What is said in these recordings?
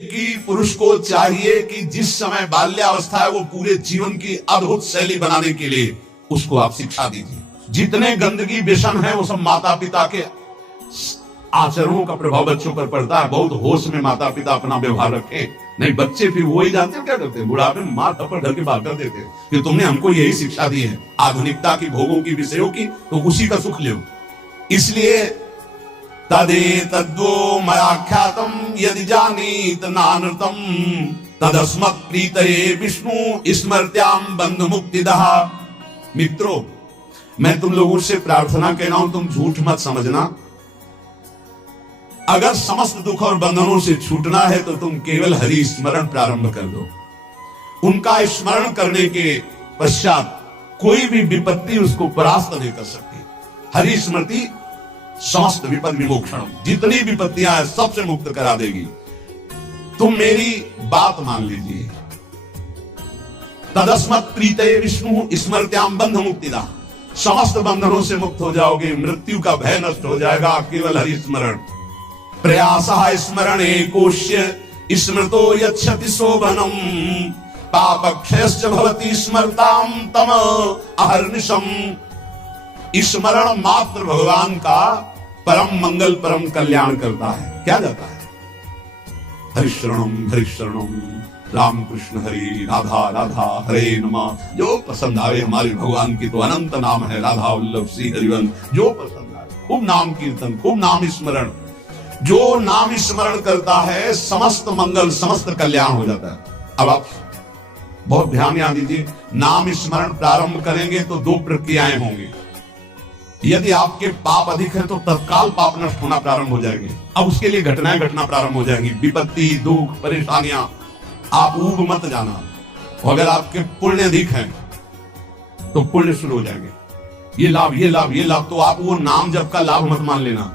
कि पुरुष को चाहिए कि जिस समय बाल्यावस्था है वो पूरे जीवन की अद्भुत शैली बनाने के लिए उसको आप शिक्षा दीजिए। जितने गंदगी व्यसन है वो सब माता पिता के आचरणों का प्रभाव बच्चों पर पड़ता है। बहुत होश में माता पिता अपना व्यवहार रखें, नहीं बच्चे फिर वही जानते हैं क्या करते हैं, बुढ़ापे में मार थप्पड़ घर के बाहर कर देते हैं कि तुमने हमको यही शिक्षा दी है आधुनिकता की, भोगों की, विषयों की, तो उसी का सुख लो। इसलिए तदे तद्वो मयाख्यातम यदि जानीत नानृतम तदस्मत् प्रीतये विष्णु स्मृत्याम बंधु मुक्तिदः। मित्रों, मैं तुम लोगों से प्रार्थना कह रहा हूं, तुम झूठ मत समझना। अगर समस्त दुख और बंधनों से छूटना है तो तुम केवल हरि स्मरण प्रारंभ कर दो। उनका स्मरण करने के पश्चात कोई भी विपत्ति उसको परास्त नहीं कर सकती। हरि स्मृति समस्त विपद विमोक्षण, जितनी विपत्तियां हैं सबसे मुक्त करा देगी। तुम मेरी बात मान लीजिए। तदस्मत् प्रीतये विष्णु स्मृत्याम बंध मुक्तिदा, समस्त बंधनों से मुक्त हो जाओगे, मृत्यु का भय नष्ट हो जाएगा केवल हरि स्मरण। प्रयासः स्मरणे कोश्य स्मृतो यच्छति शोभनम पापक्षयश्च भवति स्मरताम तम अहर्निशम। स्मरण मात्र भगवान का परम मंगल परम कल्याण करता है। क्या जाता है? हरिशरणम राम कृष्ण हरि राधा राधा हरे नमः। जो पसंद आवे हमारे भगवान की तो अनंत नाम है, राधा वल्लभ श्री हरिवंश। जो पसंद आवे खूब नाम कीर्तन, खूब नाम स्मरण। जो नाम स्मरण करता है समस्त मंगल समस्त कल्याण हो जाता है। अब आप बहुत ध्यान यहाँ दीजिए, नाम स्मरण प्रारंभ करेंगे तो दो प्रक्रियाएं होंगी। यदि आपके पाप अधिक है तो तत्काल पाप नष्ट होना प्रारंभ हो जाएंगे। अब उसके लिए घटनाएं घटना प्रारंभ हो जाएंगी, विपत्ति दुख परेशानियां। आप ऊब मत जाना। अगर आपके पुण्य अधिक हैं तो पुण्य शुरू हो जाएंगे। ये लाभ ये लाभ ये लाभ, तो आप वो नाम जप का लाभ मत मान लेना।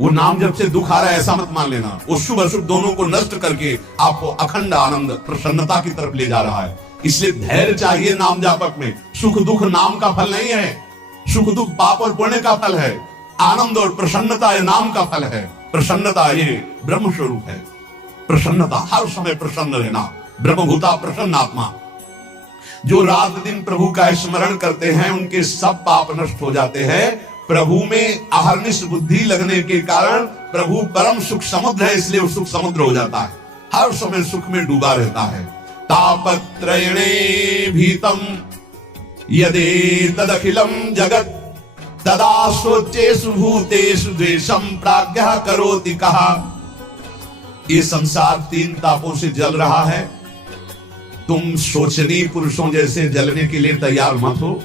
वो नाम जब से दुख आ रहा है ऐसा मत मान लेना। वो शुभ अशुभ दोनों को नष्ट करके आपको अखंड आनंद प्रसन्नता की तरफ ले जा रहा है। इसलिए धैर्य चाहिए नाम जापक में। सुख दुख नाम का फल नहीं है, सुख दुख पाप और पुण्य का फल है। आनंद और प्रसन्नता ये नाम का फल है। प्रसन्नता ये ब्रह्म स्वरूप है। प्रसन्नता, हर समय प्रसन्न रहना, ब्रह्मभूता प्रसन्न आत्मा। जो रात दिन प्रभु का स्मरण करते हैं उनके सब पाप नष्ट हो जाते हैं। प्रभु में अहर्निश बुद्धि लगने के कारण प्रभु परम सुख समुद्र है, इसलिए वो सुख समुद्र हो जाता है। हर समय सुख में डूबा रहता है। तापत्रयणे भीतम यदि तदखिलम जगत तदा सोचेषु भूतेषु द्वेषम प्राज्ञः करोति कहा। ये संसार तीन तापों से जल रहा है। तुम शोचनीय पुरुषों जैसे जलने के लिए तैयार मत हो।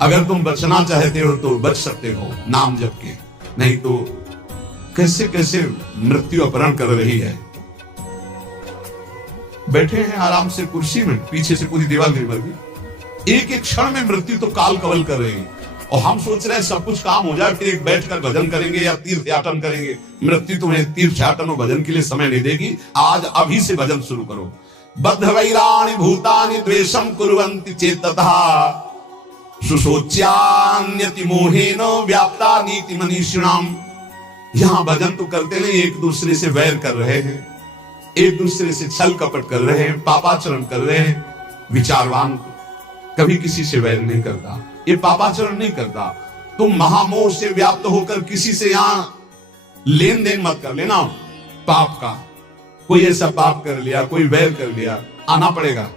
अगर तुम बचना चाहते हो तो बच सकते हो नाम जप के, नहीं तो कैसे कैसे मृत्यु अपहरण कर रही है। बैठे हैं आराम से कुर्सी में, पीछे से पूरी दीवार निर्भर गई। एक एक क्षण में मृत्यु तो काल कवल कर रही है और हम सोच रहे हैं सब कुछ काम हो जाए फिर एक बैठकर भजन करेंगे या तीर्थयाटन करेंगे। मृत्यु तुम्हें तीर्थयाटन और भजन के लिए समय नहीं देगी। आज अभी से भजन शुरू करो। बद्ध वैराणि भूतानि द्वेषं कुर्वन्ति चेततः सुशोच्यान्यति मोहेन व्याप्ता नीति मनीषिणाम। यहां भजन तो करते नहीं, एक दूसरे से वैर कर रहे हैं, एक दूसरे से छल कपट कर रहे हैं, पापाचरण कर रहे हैं। विचारवान कभी किसी से वैर नहीं करता, ये पापाचरण नहीं करता। तुम महामोह से व्याप्त होकर किसी से यहां लेन देन मत कर लेना पाप का। कोई ऐसा पाप कर लिया, कोई वैर कर लिया, आना पड़ेगा।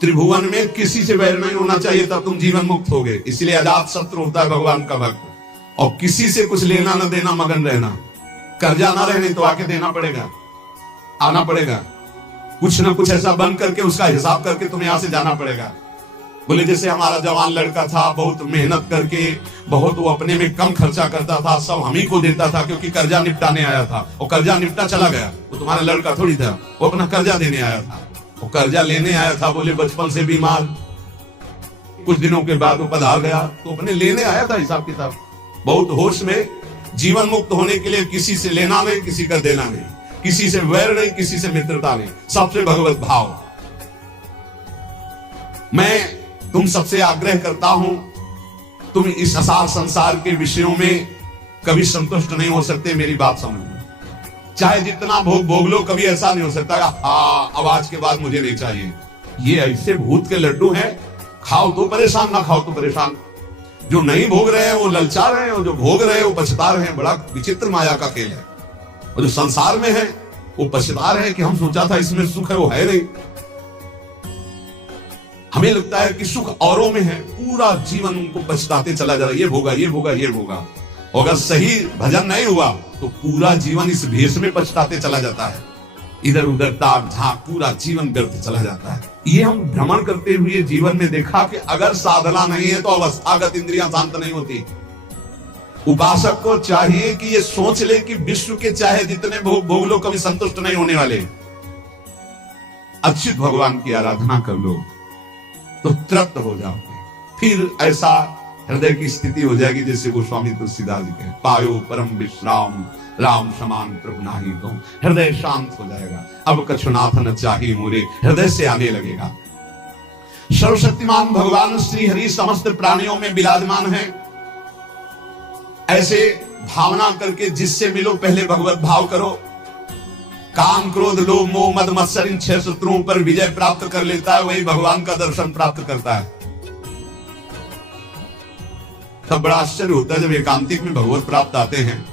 त्रिभुवन में किसी से वैर नहीं होना चाहिए, तब तुम जीवन मुक्त होगे। इसलिए अजात शत्रु होता है भगवान का भक्त। और किसी से कुछ लेना न देना, मगन रहना। कर्जा ना रहने तो आके देना पड़ेगा, आना पड़ेगा। कुछ ना कुछ ऐसा बन करके उसका हिसाब करके तुम्हें यहां से जाना पड़ेगा। बोले जैसे हमारा जवान लड़का था, बहुत मेहनत करके, बहुत वो अपने में कम खर्चा करता था, सब हम ही को देता था क्योंकि कर्जा निपटाने आया था। और कर्जा निपटा चला गया, वो तुम्हारा लड़का थोड़ी था, वो अपना कर्जा देने आया था। वो कर्जा लेने आया था, बोले बचपन से बीमार, कुछ दिनों के बाद वो पधार गया, तो अपने लेने आया था हिसाब किताब। बहुत होश में जीवन मुक्त होने के लिए किसी से लेना नहीं, किसी का देना नहीं, किसी से वैर नहीं, किसी से मित्रता नहीं, सबसे भगवत भाव। मैं तुम सबसे आग्रह करता हूं, तुम इस असार संसार के विषयों में कभी संतुष्ट नहीं हो सकते। मेरी बात समझ लो। चाहे जितना भोग भोग लो, कभी ऐसा नहीं हो सकता हाँ अब आज के बाद मुझे नहीं चाहिए। ये ऐसे भूत के लड्डू हैं, खाओ तो परेशान, ना खाओ तो परेशान। जो नहीं भोग रहे हैं वो ललचा रहे हैं, और जो भोग रहे हैं वो पछता रहे हैं। बड़ा विचित्र माया का खेल है। और जो संसार में है वो पछता रहे हैं कि हम सोचा था इसमें सुख है, वो है नहीं। हमें लगता है कि सुख औरों में है, पूरा जीवन उनको पछताते चला जा रहा है, ये भोगा ये भोगा ये भोगा। और अगर सही भजन नहीं हुआ तो पूरा जीवन इस भेष में पछताते चला जाता है, इधर उधर ताक झांक पूरा जीवन व्यर्थ चला जाता है। ये हम भ्रमण करते हुए जीवन में देखा कि अगर साधना नहीं है तो अवस्थागत इंद्रियां शांत नहीं होती। उपासक को चाहिए कि ये सोच ले कि विश्व के चाहे जितने भोग भोग लो, कभी संतुष्ट नहीं होने वाले। अच्युत भगवान की आराधना कर लो तो तृप्त हो जाओगे। फिर ऐसा हृदय की स्थिति हो जाएगी जैसे गोस्वामी तुलसीदास जी के, पायो परम विश्राम राम समान प्रभु नाही तो। हृदय शांत हो जाएगा, अब कछुनाथ न चाहिए मोरे, हृदय से आने लगेगा। सर्वशक्तिमान भगवान श्री हरि समस्त प्राणियों में विराजमान है। ऐसे भावना करके जिससे मिलो पहले भगवत भाव करो। काम क्रोध लोभ मोह मद मत्सर इन 6 शत्रुओं पर विजय प्राप्त कर लेता है, वही भगवान का दर्शन प्राप्त करता है। तब बड़ा आश्चर्य होता है जब एकांतिक में भगवत प्राप्त आते हैं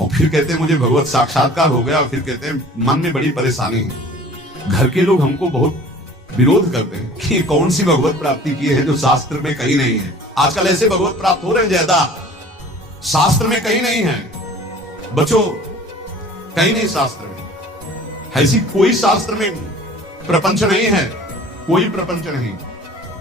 और फिर कहते हैं मुझे भगवत साक्षात्कार हो गया, और फिर कहते हैं मन में बड़ी परेशानी है। घर के लोग हमको बहुत विरोध करते हैं कि कौन सी भगवत प्राप्ति की है जो शास्त्र में कहीं नहीं है। आजकल ऐसे भगवत प्राप्त हो रहे हैं ज्यादा, शास्त्र में कहीं नहीं है। बच्चों कहीं नहीं शास्त्र में, ऐसी कोई शास्त्र में प्रपंच नहीं है, कोई प्रपंच नहीं।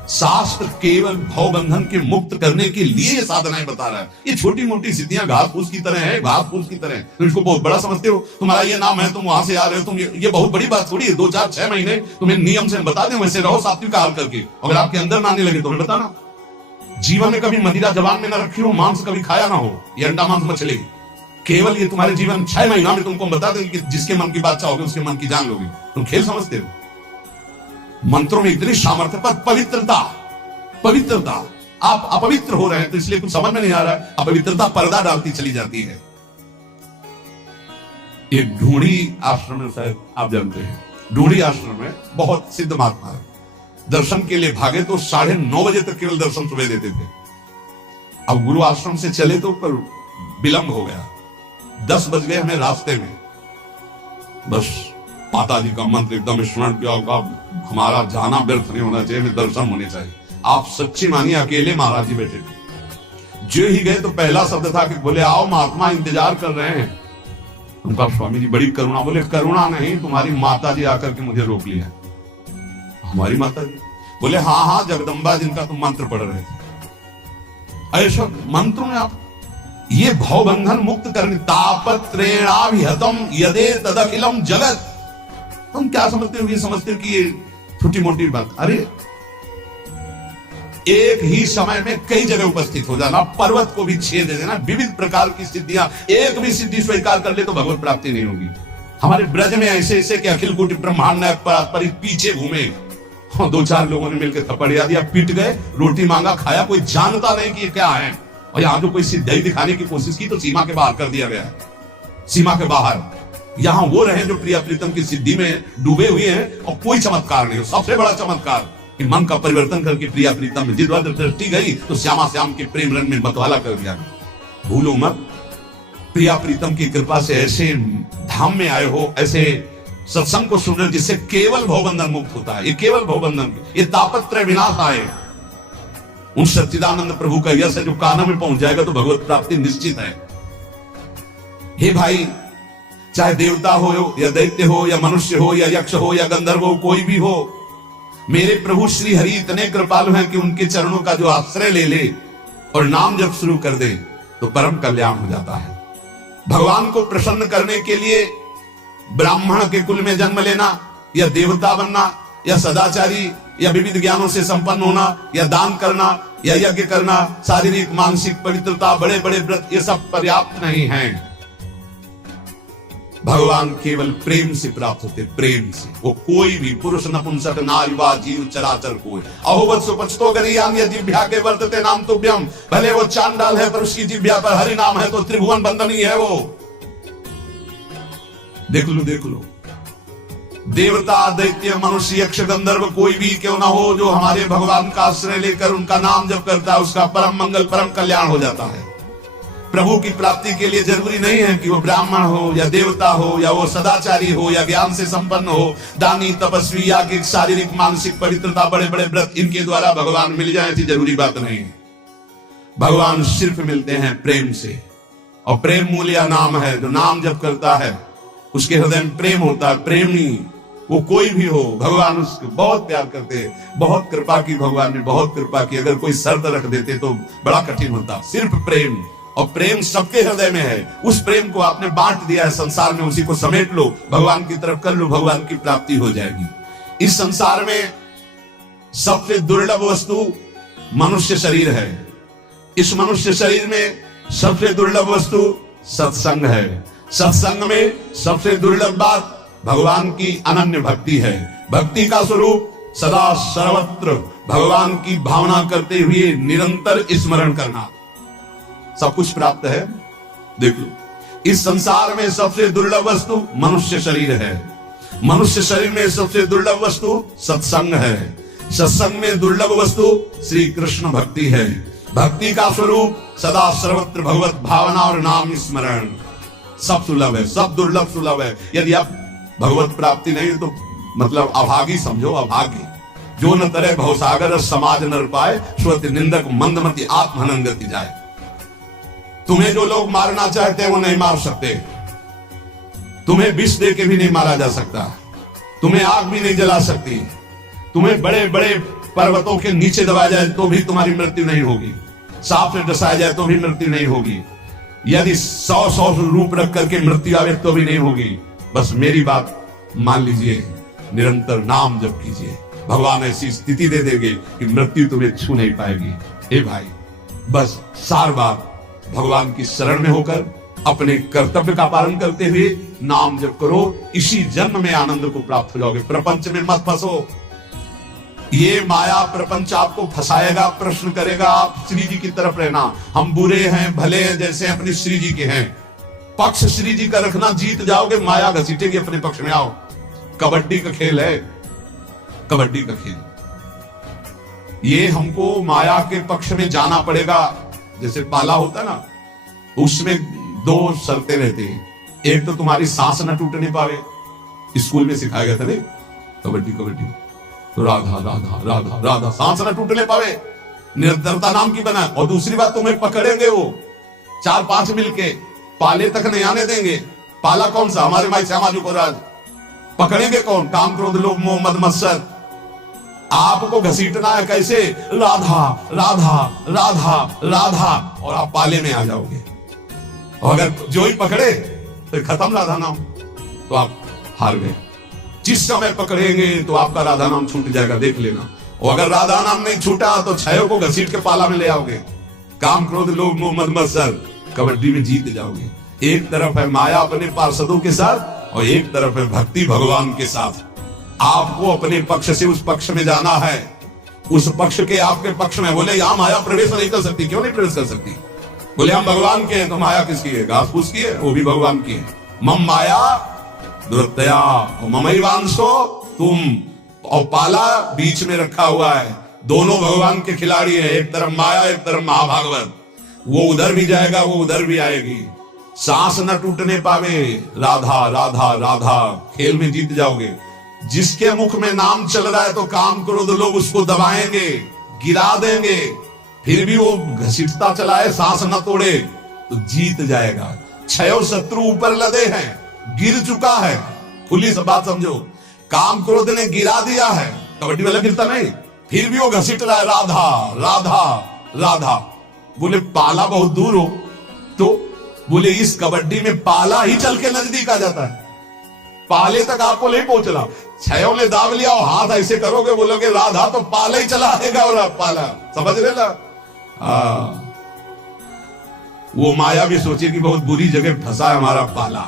शास्त्र केवल भव बंधन के मुक्त करने के लिए साधनाएं बता रहा है। ये छोटी मोटी सिद्धियां घास फूस की तरह है, घास फूस की तरह। तुम इसको बहुत बड़ा समझते हो, तुम्हारा ये नाम है, तुम वहां से आ रहे हो, तुम ये बहुत बड़ी बात थोड़ी है। 2 4 6 महीने तुम्हें नियम से बता दें, वैसे रहो सात्विक का हाल करके। अगर आपके अंदर ना आने लगे तो हमें बताना। जीवन में कभी मदिरा जबान में ना रखी हो, मांस कभी खाया ना हो, ये अंडा मांस मछली, केवल ये तुम्हारे जीवन 6 महीना में तुमको बता दें कि जिसके मन की बात चाहोगे उसके मन की जान लोगे। तुम खेल समझते हो? मंत्रों में इतनी सामर्थ्य, पर पवित्रता, पवित्रता, आप अपवित्र हो रहे हैं तो इसलिए कुछ समझ में नहीं आ रहा है। अपवित्रता पर्दा डालती चली जाती है। ये ढूंढी आश्रम में, शायद आप जानते हैं, ढूंढी आश्रम में बहुत सिद्ध महात्मा है। दर्शन के लिए भागे तो 9:30 बजे तक केवल दर्शन सुबह देते थे। अब गुरु आश्रम से चले तो पर विलंब हो गया, 10 बज गए हमें रास्ते में। बस माता जी का मंत्र एकदम स्मरण किया होगा, हमारा जाना व्यर्थ नहीं होना चाहिए, दर्शन होने चाहिए। आप सच्ची मानिए, अकेले महाराज जी बैठे थे। जो ही गए तो पहला शब्द था कि बोले आओ महात्मा इंतजार कर रहे हैं। उनका स्वामी जी बड़ी करुणा, बोले करुणा नहीं, तुम्हारी माता जी आकर के मुझे रोक लिया। हमारी माता जी? बोले हाँ हाँ जगदम्बा जिनका तुम मंत्र पढ़ रहे थे। ऐसा मंत्रों में आप ये भवबंधन मुक्त करने, तापत्रेणाभिहतम यदे तदखिलम जगत। तुम क्या समझते हो? ये समझते हो कि ये छोटी मोटी बात? अरे एक ही समय में कई जगह उपस्थित हो जाना, पर्वत को भी छेद दे देना, विविध प्रकार की सिद्धियां, एक भी सिद्धि स्वीकार कर ले तो भगवत प्राप्ति नहीं होगी। हमारे ब्रज में ऐसे ऐसे कि अखिल कोटि ब्रह्मांड पर पीछे घूमे, 2-4 लोगों ने मिलकर थप्पड़ दिया, पीट गए, रोटी मांगा, खाया, कोई जानता नहीं कि ये क्या है। और यहां जो कोई सिद्धि दिखाने की कोशिश की तो सीमा के बाहर कर दिया गया, सीमा के बाहर। यहां वो रहे जो प्रिया प्रीतम की सिद्धि में डूबे हुए हैं और कोई चमत्कार नहीं हो। सबसे बड़ा चमत्कार कि मन का परिवर्तन करके प्रिया प्रीतम में जिद्वाद दृष्टि गई तो श्यामा श्याम के प्रेम रंग में मतवाला कर दिया। भूलो मत, प्रिया प्रीतम की कृपा से ऐसे धाम में आए हो, ऐसे सत्संग को सुन रहे जिससे केवल भवबंधन मुक्त होता है। ये केवल भवबंधन, ये तापत्रय विनाश आए। उन सच्चिदानंद प्रभु का यश है जो काना में पहुंच जाएगा तो भगवत प्राप्ति निश्चित है। हे भाई, चाहे देवता हो या दैत्य हो या मनुष्य हो या यक्ष हो या गंधर्व हो, कोई भी हो, मेरे प्रभु श्री हरि इतने कृपालु हैं कि उनके चरणों का जो आश्रय ले ले और नाम जब शुरू कर दे तो परम कल्याण हो जाता है। भगवान को प्रसन्न करने के लिए ब्राह्मण के कुल में जन्म लेना या देवता बनना या सदाचारी या विविध ज्ञानों से संपन्न होना या दान करना या यज्ञ करना, शारीरिक मानसिक पवित्रता, बड़े बड़े व्रत, ये सब पर्याप्त नहीं है। भगवान केवल प्रेम से प्राप्त होते, प्रेम से। वो कोई भी पुरुष नपुंसक नारीवा जीव चराचर कोई अहोवत सुपचतो गरियाम या जिभ्या के वर्तते नाम तुभ्यम। भले वो चांडाल है पर उसकी जिभ्या पर हरि नाम है तो त्रिभुवन बंदनी है वो। देख लो देख लो, देवता दैत्य मनुष्य यक्ष गंधर्व कोई भी क्यों ना हो, जो हमारे भगवान का आश्रय लेकर उनका नाम जप करता है, उसका परम मंगल परम कल्याण हो जाता है। प्रभु की प्राप्ति के लिए जरूरी नहीं है कि वो ब्राह्मण हो या देवता हो, या वो सदाचारी हो या ज्ञान से संपन्न हो, दानी तपस्वी या कि शारीरिक मानसिक पवित्रता, बड़े बड़े व्रत, इनके द्वारा भगवान मिल जाए ऐसी जरूरी बात नहीं है। भगवान सिर्फ मिलते हैं प्रेम से, और प्रेम मूल्य नाम है। जो नाम जप करता है उसके हृदय में प्रेम होता है। प्रेमी वो कोई भी हो, भगवान उसको बहुत प्यार करते हैं। बहुत कृपा की, भगवान ने बहुत कृपा की। अगर कोई शर्त रख देते तो बड़ा कठिन होता। सिर्फ प्रेम, और प्रेम सबके हृदय में है। उस प्रेम को आपने बांट दिया है संसार में, उसी को समेट लो, भगवान की तरफ कर लो, भगवान की प्राप्ति हो जाएगी। इस संसार में सबसे दुर्लभ वस्तु मनुष्य शरीर है। इस मनुष्य शरीर में सबसे दुर्लभ वस्तु सत्संग है। सत्संग में सबसे दुर्लभ बात भगवान की अनन्य भक्ति है। भक्ति का स्वरूप सदा सर्वत्र भगवान की भावना करते हुए निरंतर स्मरण करना। सब कुछ प्राप्त है। देख लो, इस संसार में सबसे दुर्लभ वस्तु मनुष्य शरीर है। मनुष्य शरीर में सबसे दुर्लभ वस्तु सत्संग है। सत्संग में दुर्लभ वस्तु श्री कृष्ण भक्ति है। भक्ति का स्वरूप सदा सर्वत्र भगवत भावना और नाम स्मरण। सब सुलभ है, सब दुर्लभ सुलभ है। यदि आप भगवत प्राप्ति नहीं तो मतलब अभागी समझो, अभागी। जो न तरे भवसागर समाज नर पाए, श्रुति निंदक मंदमति आत्महनन जाए। तुम्हें जो लोग मारना चाहते हैं वो नहीं मार सकते। तुम्हें विष दे के भी नहीं मारा जा सकता। तुम्हें आग भी नहीं जला सकती। तुम्हें बड़े बड़े पर्वतों के नीचे दबाया जाए तो भी तुम्हारी मृत्यु नहीं होगी। सांप से डसाया जाए तो भी मृत्यु नहीं होगी। यदि 100 रूप रख करके मृत्यु आवे तो भी नहीं होगी। बस मेरी बात मान लीजिए, निरंतर नाम जप कीजिए, भगवान ऐसी स्थिति दे देंगे कि मृत्यु तुम्हें छू नहीं पाएगी। हे भाई, बस सार बात भगवान की शरण में होकर अपने कर्तव्य का पालन करते हुए नाम जप करो। इसी जन्म में आनंद को प्राप्त हो जाओगे। प्रपंच में मत फंसो। ये माया प्रपंच आपको फंसाएगा, प्रश्न करेगा। आप श्री जी की तरफ रहना। हम बुरे हैं भले हैं जैसे अपने श्री जी के हैं। पक्ष श्री जी का रखना, जीत जाओगे। माया घसीटेगी अपने पक्ष में। आओ, कबड्डी का खेल है, कबड्डी का खेल। ये हमको माया के पक्ष में जाना पड़ेगा। जैसे पाला होता है ना, उसमें 2 शर्तें रहती हैं। एक तो तुम्हारी सांस न टूटने पावे। स्कूल में सिखाया गया था नहीं, कबड्डी कबड्डी, तो राधा राधा राधा राधा, सांस न टूटने पावे, निरंतरता नाम की बना। और दूसरी बात, तुम्हें पकड़ेंगे वो 4-5 मिलके, पाले तक नहीं आने देंगे। पाला कौन सा? हमारे भाई श्यामा जी को राज। पकड़ेंगे कौन? काम क्रोध लोभ मोह मद मत्सर। आपको घसीटना है कैसे? राधा राधा राधा राधा, और आप पाले में आ जाओगे। और अगर जो ही पकड़े तो खत्म राधा नाम, तो आप हार गए। जिस समय पकड़ेंगे तो आपका राधा नाम छूट जाएगा, देख लेना। और अगर राधा नाम नहीं छूटा तो 6 को घसीट के पाला में ले आओगे। काम क्रोध लोभ मोह मद मत्सर, कबड्डी में जीत जाओगे। एक तरफ है माया अपने पार्षदों के साथ, और एक तरफ है भक्ति भगवान के साथ। आपको अपने पक्ष से उस पक्ष में जाना है। उस पक्ष के आपके पक्ष में। बोले यहां माया प्रवेश नहीं कर सकती। क्यों नहीं प्रवेश कर सकती? बोले हम भगवान के हैं। तो माया किसकी है? घास फूस की है, वो भी भगवान की है। मम माया दुरतया ममैवांशो तुम, और पाला बीच में रखा हुआ है। दोनों भगवान के खिलाड़ी है। एक तरफ माया, एक तरफ महाभागवत। वो उधर भी जाएगा, वो उधर भी आएगी। सांस न टूटने पावे। राधा राधा राधा, खेल में जीत जाओगे। जिसके मुख में नाम चल रहा है तो काम क्रोध लोग उसको दबाएंगे, गिरा देंगे, फिर भी वो घसीटता चला है, सांस न तोड़े तो जीत जाएगा। 6 शत्रु ऊपर लदे हैं, गिर चुका है। खुली सब बात समझो। काम क्रोध ने गिरा दिया है, कबड्डी वाला गिरता नहीं, फिर भी वो घसीट रहा है राधा राधा राधा। बोले पाला बहुत दूर हो, तो बोले इस कबड्डी में पाला ही चल के नजदीक आ जाता है। पाले तक आपको नहीं पहुंचना। 6 ने दाब लिया और हाथ ऐसे करोगे, बोलोगे राधा, तो पाला ही चला आएगा। और पाला समझ लेना। वो माया भी सोचे कि बहुत बुरी जगह फंसा है हमारा पाला।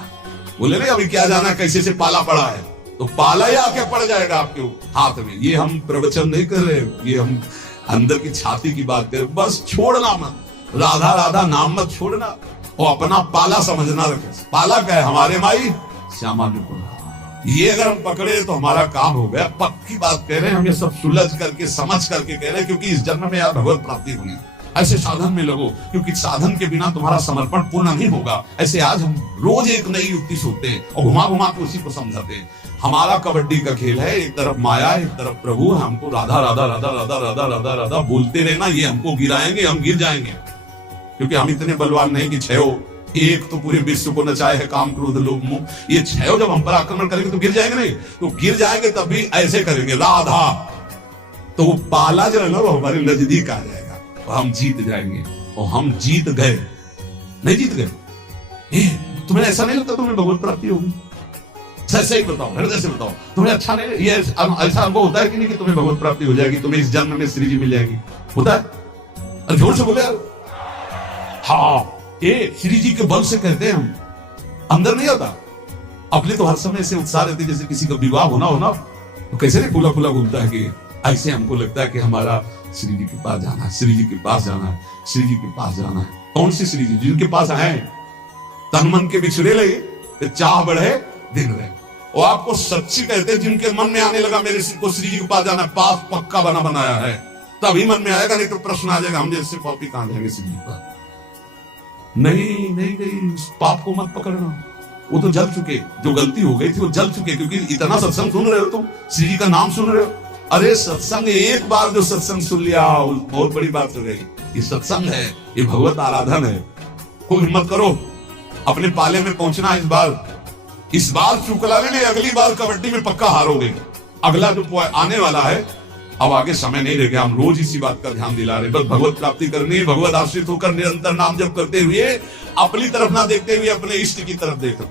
बोले नहीं अभी क्या जाना कैसे से पाला पड़ा है, तो पाला ही आके पड़ जाएगा आपके हाथ में। ये हम प्रवचन नहीं कर रहे, ये हम अंदर की छाती की बात कर। बस छोड़ना मत, राधा राधा नाम मत छोड़ना, और अपना पाला समझना रखे। पाला क्या है? हमारे माई श्यामा जी को। ये अगर हम पकड़े तो हमारा काम हो गया। पक्की बात कह रहे हैं हम, ये सब सुलझ करके समझ करके कह रहे हैं, क्योंकि इस जन्म में यार भगवत प्राप्ति होनी। ऐसे साधन में लगो, क्योंकि साधन के बिना तुम्हारा समर्पण पूर्ण नहीं होगा। ऐसे आज हम रोज एक नई युक्ति सोचते हैं और घुमा घुमा के उसी को समझाते हैं। हमारा कबड्डी का खेल है, एक तरफ माया एक तरफ प्रभु। हमको राधा राधा राधा राधा राधा राधा राधा बोलते रहना, ये हमको गिराएंगे, हम गिर जाएंगे। क्योंकि हम इतने बलवान नहीं कि छह एक तो पूरे विश्व को नचाए है काम क्रोध लोभ मोह। ये छह जब हम पर आक्रमण करेंगे तो गिर जाएंगे नहीं, तो गिर जाएंगे तब भी ऐसे करेंगे राधा, तो वो पाला जो है ना वो हमारे नजदीक आ जाएगा, तो हम जीत जाएंगे। और हम जीत गए, नहीं जीत गए। तुम्हें ऐसा नहीं लगता तुम्हें भगवत प्राप्ति होगी? सही बताओ, हृदय से बताओ, तुम्हें अच्छा नहीं, ये ऐसा अनुभव होता है कि नहीं कि तुम्हें भगवत प्राप्ति हो जाएगी, तुम्हें इस जन्म में श्री जी मिल जाएगी? होता है? अरे जोर से बोले यार। हाँ, ये श्री जी के बल से कहते हैं हम, अंदर नहीं होता। अपने तो हर समय से उत्साह रहती, जैसे किसी का विवाह होना तो कैसे नहीं फूला फूला घूमता है कि ऐसे हमको लगता है कि हमारा श्री जी के पास जाना है, श्री जी के पास जाना है, श्री जी के पास जाना है। कौन सी श्री जी? जिनके पास आए तन मन के बिछड़े लगे, चाह बढ़े दिन रहे। और आपको सच्ची कहते हैं, जिनके मन में आने लगा मेरे को श्री जी के पास जाना है, पास पक्का बनाया है, तभी मन में आएगा, नहीं तो प्रश्न आ जाएगा हम जैसे कॉपी कहां जाएंगे श्री जी के पास। नहीं, उस पाप को मत पकड़ना, वो तो जल चुके, जो गलती हो गई थी वो जल चुके। क्योंकि इतना सत्संग सुन रहे हो तुम, श्री जी का नाम सुन रहे हो। अरे सत्संग, एक बार जो सत्संग सुन लिया बहुत बड़ी बात हो गई। ये सत्संग है, ये भगवत आराधन है। खूब हिम्मत करो, अपने पाले में पहुंचना। इस बार चुकला नहीं, अगली बार कबड्डी में पक्का हारोगे। अगला जो आने वाला है, अब आगे समय नहीं रह गया, हम रोज इसी बात का ध्यान दिला रहे। बस भगवत प्राप्ति करनी है, भगवत आश्रित होकर निरंतर नाम जप करते हुए, अपनी तरफ ना देखते हुए अपने इष्ट की तरफ देखो।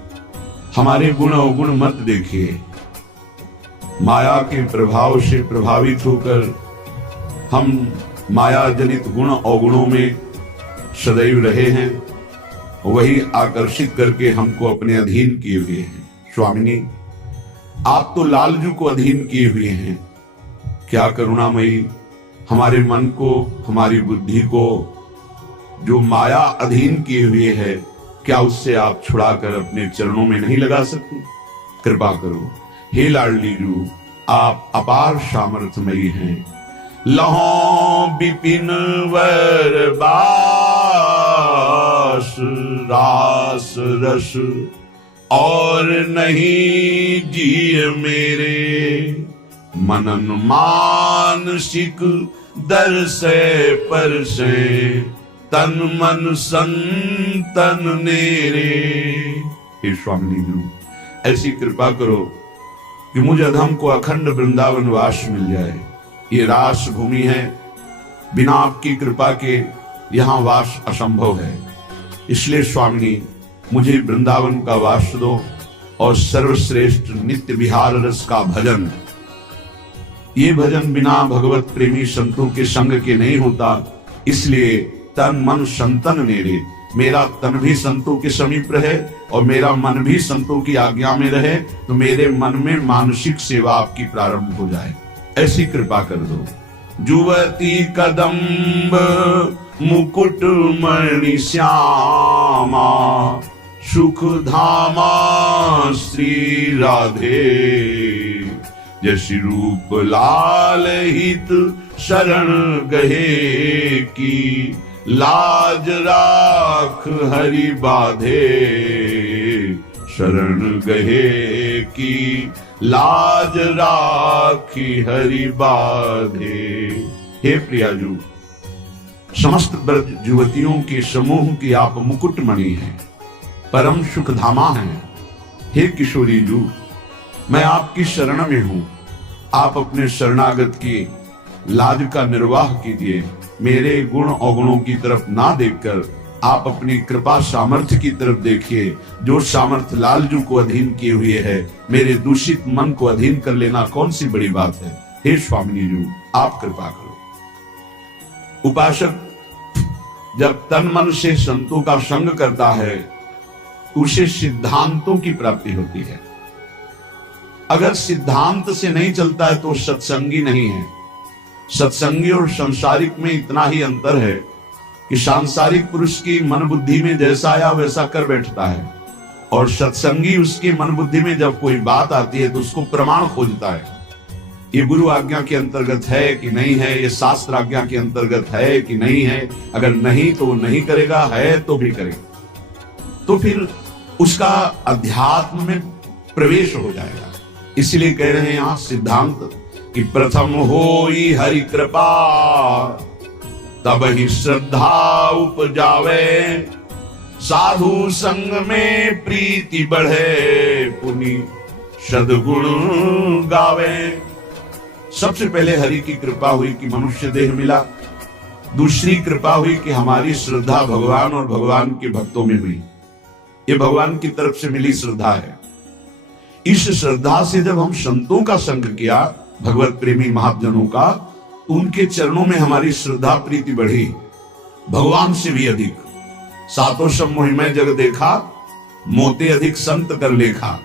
हमारे गुण अवगुण मत देखिए, माया के प्रभाव से प्रभावित होकर हम माया जनित गुण अवगुणों में सदैव रहे हैं, वही आकर्षित करके हमको अपने अधीन किए हुए हैं। स्वामिनी, आप तो लालजू को अधीन किए हुए हैं। क्या करुणामयी, हमारे मन को, हमारी बुद्धि को जो माया अधीन किए हुए है, क्या उससे आप छुड़ाकर अपने चरणों में नहीं लगा सकती? कृपा करो हे लाडली जू, आप अपार सामर्थ्यमयी हैं। लहो विपिन वर बास, रास रस और नहीं जिय मेरे। मनन मानसिक दर से पर से, तन मन संतन नेरे। हे स्वामी जी, ऐसी कृपा करो कि मुझे अधम को अखंड वृंदावन वास मिल जाए। ये रास भूमि है, बिना आपकी कृपा के यहाँ वास असंभव है। इसलिए स्वामी, मुझे वृंदावन का वास दो और सर्वश्रेष्ठ नित्य विहार रस का भजन। ये भजन बिना भगवत प्रेमी संतों के संग के नहीं होता। इसलिए तन मन संतन नेरे, मेरा तन भी संतों के समीप रहे और मेरा मन भी संतों की आज्ञा में रहे, तो मेरे मन में मानसिक सेवा आपकी प्रारंभ हो जाए। ऐसी कृपा कर दो। जुवती कदम्ब मुकुट मणि श्यामा, सुख धामा श्री राधे। जस रूप लाल हित शरण गहे की, लाज राख हरि बाधे। शरण गहे की लाज राखी हरि बाधे। हे प्रियाजू, समस्त ब्रज युवतियों के समूह की आप मुकुटमणि हैं, परम सुख धामा हैं। हे किशोरी जू, मैं आपकी शरण में हूं। आप अपने शरणागत की लाज का निर्वाह कीजिए। मेरे गुण अवगुणों की तरफ ना देखकर आप अपनी कृपा सामर्थ्य की तरफ देखिए, जो सामर्थ्य लालजू को अधीन किए हुए है। मेरे दूषित मन को अधीन कर लेना कौन सी बड़ी बात है। हे स्वामी जू, आप कृपा करो। उपासक जब तन मन से संतों का संग करता है, उसे सिद्धांतों की प्राप्ति होती है। अगर सिद्धांत से नहीं चलता है तो सत्संगी नहीं है। सत्संगी और संसारिक में इतना ही अंतर है कि सांसारिक पुरुष की मन बुद्धि में जैसा आया वैसा कर बैठता है, और सत्संगी उसकी मन बुद्धि में जब कोई बात आती है तो उसको प्रमाण खोजता है, ये गुरु आज्ञा के अंतर्गत है कि नहीं है, ये शास्त्र आज्ञा के अंतर्गत है कि नहीं है। अगर नहीं तो वो नहीं करेगा, है तो भी करेगा, तो फिर उसका अध्यात्म में प्रवेश हो जाएगा। इसलिए कह रहे हैं यहां सिद्धांत कि प्रथम होई हरि कृपा तब ही श्रद्धा उपजावे, साधु संग में प्रीति बढ़े, पुनि सद्गुण गावे। सबसे पहले हरि की कृपा हुई कि मनुष्य देह मिला, दूसरी कृपा हुई कि हमारी श्रद्धा भगवान और भगवान के भक्तों में हुई। ये भगवान की तरफ से मिली श्रद्धा है। इस श्रद्धा से जब हम संतों का संग किया, भगवत प्रेमी महाजनों का, तो उनके चरणों में हमारी श्रद्धा प्रीति बढ़ी, भगवान से भी अधिक। सातों सब मोहिमय जग देखा, मोते अधिक संत कर लेखा।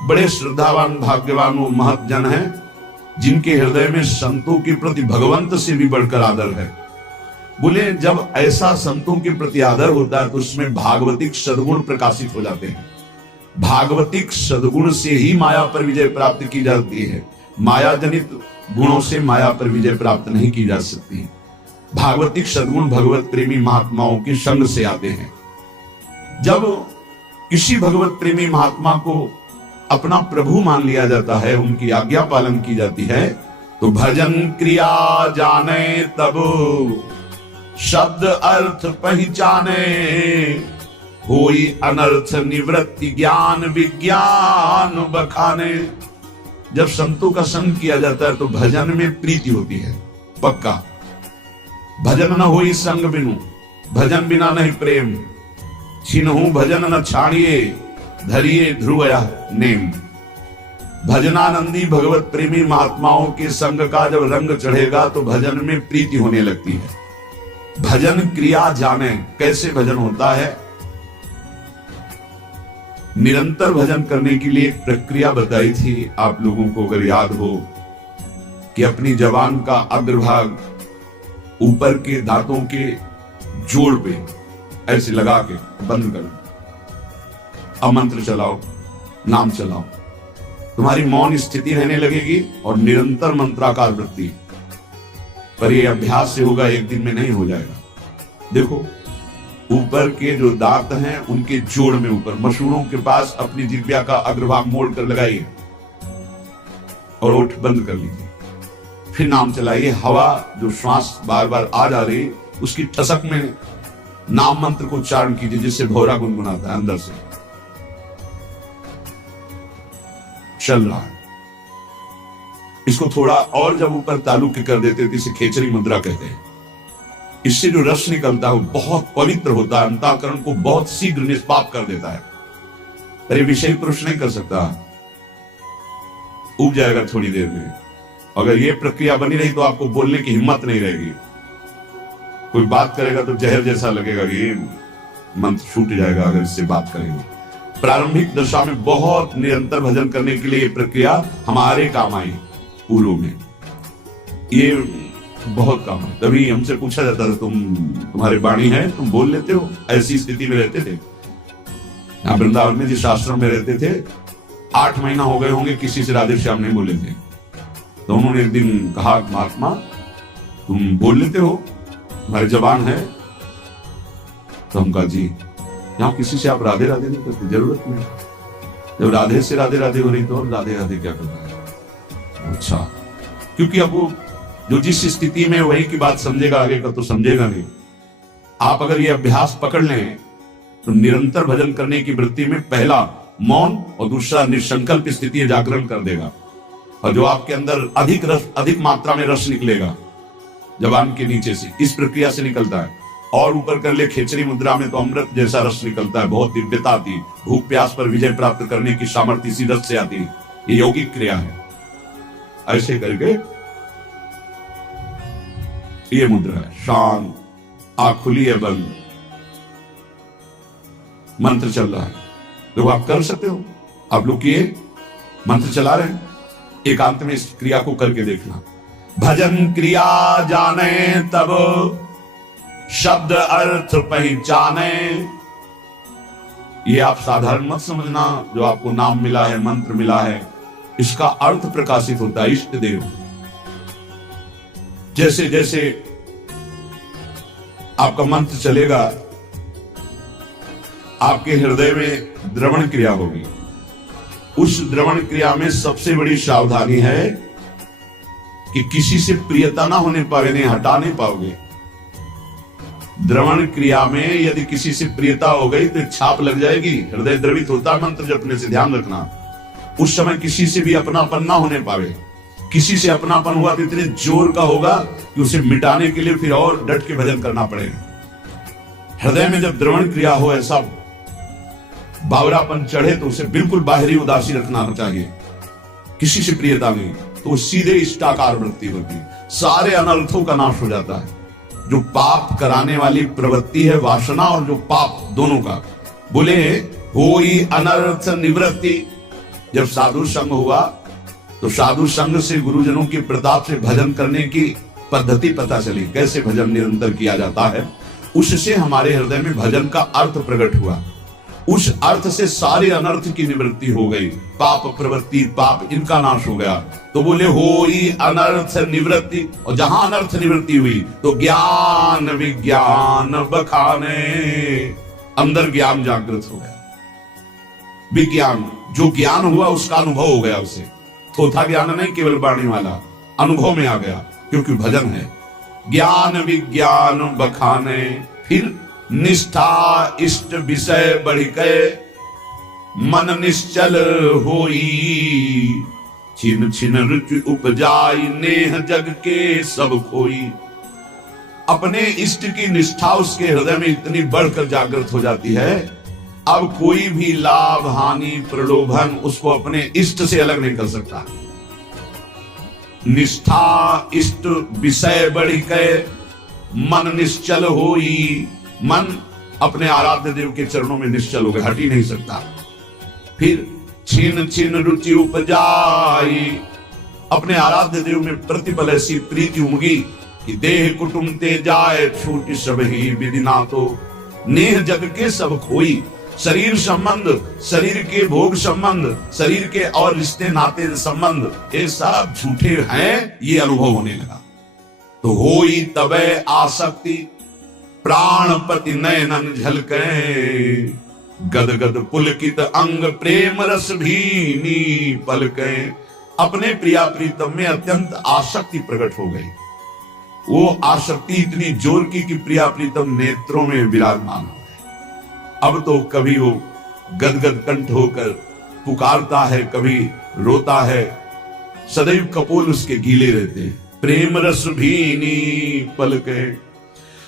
बड़े श्रद्धावान भाग्यवान वो महत जन हैं जिनके हृदय में संतों के प्रति भगवंत से भी बढ़कर आदर है। बोले जब ऐसा संतों के प्रति आदर होता है तो उसमें भागवतिक सद्गुण प्रकाशित हो जाते हैं। भागवतिक सद्गुण से ही माया पर विजय प्राप्त की जाती है, माया जनित गुणों से माया पर विजय प्राप्त नहीं की जा सकती। भागवतिक सद्गुण भगवत प्रेमी महात्माओं के संग से आते हैं। जब किसी भगवत प्रेमी महात्मा को अपना प्रभु मान लिया जाता है, उनकी आज्ञा पालन की जाती है, तो भजन क्रिया जाने तब शब्द अर्थ पहचाने, होई अनर्थ निवृत्ति ज्ञान विज्ञान बखाने। जब संतों का संग किया जाता है तो भजन में प्रीति होती है, पक्का। भजन न होई संग बिनु, भजन बिना नहीं प्रेम, छिनहु भजन न छाड़िए, धरिए ध्रुवया नेम। भजनानंदी भगवत प्रेमी महात्माओं के संग का जब रंग चढ़ेगा तो भजन में प्रीति होने लगती है। भजन क्रिया जाने, कैसे भजन होता है? निरंतर भजन करने के लिए एक प्रक्रिया बताई थी आप लोगों को, अगर याद हो, कि अपनी जबान का अग्रभाग ऊपर के दांतों के जोड़ पे ऐसे लगा के बंद कर, अब मंत्र चलाओ, नाम चलाओ, तुम्हारी मौन स्थिति रहने लगेगी और निरंतर मंत्राकार वृत्ति। पर यह अभ्यास से होगा, एक दिन में नहीं हो जाएगा। देखो ऊपर के जो दांत हैं उनके जोड़ में ऊपर मसूड़ों के पास अपनी जिह्वा का अग्रभाग मोड़ कर लगाइए और ओठ बंद कर लीजिए। फिर नाम चलाइए। हवा जो श्वास बार बार आ जा रही, उसकी ठसक में नाम मंत्र को उच्चारण कीजिए, जिससे भौरा गुनगुनाता है अंदर से। चल रहा है, इसको थोड़ा और जब ऊपर तालुक कर देते थे, इसे खेचरी मुद्रा कहते हैं। इससे जो रस निकलता है वो बहुत पवित्र होता है, अंतःकरण को बहुत शीघ्र निष्पाप कर देता है। अरे विषय पुरुष नहीं कर सकता, उग जाएगा थोड़ी देर में। अगर ये प्रक्रिया बनी रही तो आपको बोलने की हिम्मत नहीं रहेगी। कोई बात करेगा तो जहर जैसा लगेगा कि ये मंत्र छूट जाएगा अगर इससे बात करेंगे। प्रारंभिक दशा में बहुत निरंतर भजन करने के लिए ये प्रक्रिया हमारे काम आई। पूर्व में ये बहुत काम है। तभी हमसे पूछा जाता था, तुम्हारे वाणी है, तुम बोल लेते हो? ऐसी स्थिति में रहते थे। यहाँ वृंदावन में जिस आश्रम में रहते थे, 8 महीना हो गए होंगे किसी से राधे श्याम नहीं बोले थे। तो उन्होंने एक दिन कहा, महात्मा तुम बोल लेते हो, तुम्हारी जबान है? तो हम कहा जी। यहाँ किसी से आप राधे राधे नहीं करते, जरूरत नहीं। जब राधे से राधे राधे हो रही तो राधे राधे क्या करना है? अच्छा, क्योंकि अब वो जो जिस स्थिति में वही की बात समझेगा, आगे का तो समझेगा नहीं। आप अगर ये अभ्यास पकड़ लें तो निरंतर भजन करने की वृत्ति में पहला मौन और दूसरा निसंकल्प स्थिति जागरण कर देगा। और जो आपके अंदर अधिक मात्रा में रस निकलेगा जबान के नीचे से, इस प्रक्रिया से निकलता है। और ऊपर कर ले खेचरी मुद्रा में तो अमृत जैसा रस निकलता है, बहुत दिव्यता आती। भूख प्यास पर विजय प्राप्त करने की सामर्थ्य इसी रस से आती है। ये यौगिक क्रिया है। ऐसे करके ये मुद्रा है, शांत, आंख खुली है, बंद, मंत्र चल रहा है। तो आप कर सकते हो, आप लोग किए, मंत्र चला रहे हैं, एकांत में इस क्रिया को करके देखना। भजन क्रिया जाने तब शब्द अर्थ पहचाने, ये आप साधारण मत समझना, जो आपको नाम मिला है, मंत्र मिला है, इसका अर्थ प्रकाशित होता है। इष्ट देव, जैसे जैसे आपका मंत्र चलेगा, आपके हृदय में द्रवण क्रिया होगी। उस द्रवण क्रिया में सबसे बड़ी सावधानी है कि किसी से प्रियता ना होने पावे, नहीं हटा नहीं पाओगे। द्रवण क्रिया में यदि किसी से प्रियता हो गई तो छाप लग जाएगी। हृदय द्रवित होता है मंत्र जपने से, ध्यान रखना। उस समय किसी से भी अपनापन ना होने पावे। किसी से अपनापन हुआ तो इतने जोर का होगा कि उसे मिटाने के लिए फिर और डट के भजन करना पड़ेगा। हृदय में जब द्रवण क्रिया हो, ऐसा बावरापन चढ़े, तो उसे बिल्कुल बाहरी उदासी रखना चाहिए। किसी से प्रियता नहीं तो सीधे इष्टाकार वृत्ति होती है, सारे अनर्थों का नाश हो जाता है। जो पाप कराने वाली प्रवृत्ति है, वासना, और जो पाप, दोनों का। बोले होई अनर्थ निवृत्ति। जब साधु संग हुआ तो साधु संग से, गुरुजनों के प्रताप से भजन करने की पद्धति पता चली, कैसे भजन निरंतर किया जाता है। उससे हमारे हृदय में भजन का अर्थ प्रकट हुआ। उस अर्थ से सारे अनर्थ की निवृत्ति हो गई। पाप प्रवृत्ति, पाप, इनका नाश हो गया। तो बोले होई अनर्थ निवृत्ति। और जहां अनर्थ निवृत्ति हुई तो ज्ञान विज्ञान बखाने, अंदर ज्ञान जागृत हो गया। विज्ञान, जो ज्ञान हुआ उसका अनुभव हो गया उसे। थोथा ज्ञान नहीं, केवल वाणी वाला, अनुभव में आ गया, क्योंकि भजन है। ज्ञान विज्ञान बखाने, फिर निष्ठा इष्ट विषय बढ़ गए, मन निश्चल होई, छिन छिन रुचि उपजाई, नेह जग के सब खोई। अपने इष्ट की निष्ठा उसके हृदय में इतनी बढ़कर जागृत हो जाती है, अब कोई भी लाभ हानि प्रलोभन उसको अपने इष्ट से अलग नहीं कर सकता। निष्ठा इष्ट विषय बढ़ गए, मन निश्चल होई। मन अपने आराध्य देव के चरणों में निश्चल हो गया, हट ही नहीं सकता। फिर छिन छिन रुचि उपजाई, अपने आराध्य देव में प्रतिपल ऐसी प्रीति उमगी कि देह कुटुंब ते जाए, छूटी सब ही विधिना तो, नेह जग के सब खोई। शरीर संबंध, शरीर के भोग संबंध, शरीर के और रिश्ते नाते संबंध, ये सब झूठे हैं, ये अनुभव होने लगा। तो होई तबे आसक्ति, प्राणपति नयनन झलके, गद गद पुलकित अंग प्रेम रस भीनी पलके। अपने प्रिया प्रीतम में अत्यंत आसक्ति प्रकट हो गई। वो आसक्ति इतनी जोर की कि प्रिया प्रीतम नेत्रों में विराजमान हो गए। अब तो कभी वो गदगद कंठ होकर पुकारता है, कभी रोता है, सदैव कपोल उसके गीले रहते हैं। प्रेम रस भीनी पलके,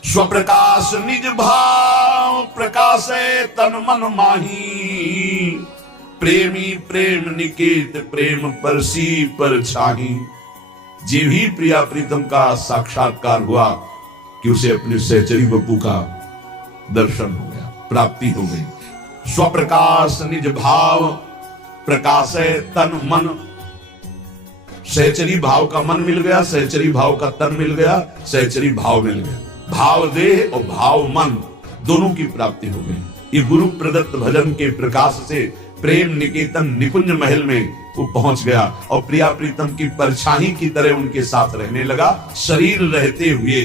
स्वप्रकाश निज भाव प्रकाशे तन मन माही, प्रेमी प्रेम निकेत प्रेम परसी पर छाही। जे भी प्रिया प्रीतम का साक्षात्कार हुआ कि उसे अपने सहचरी बप्पू का दर्शन हो गया, प्राप्ति हो गई। स्वप्रकाश निज भाव प्रकाशे तन मन, सहचरी भाव का मन मिल गया, सहचरी भाव का तन मिल गया, सहचरी भाव मिल गया। भाव देह और भाव मन दोनों की प्राप्ति हो गई। ये गुरु प्रदत्त भजन के प्रकाश से प्रेम निकेतन निकुंज महल में वो पहुंच गया और प्रिया प्रीतम की परछाई की तरह उनके साथ रहने लगा, शरीर रहते हुए।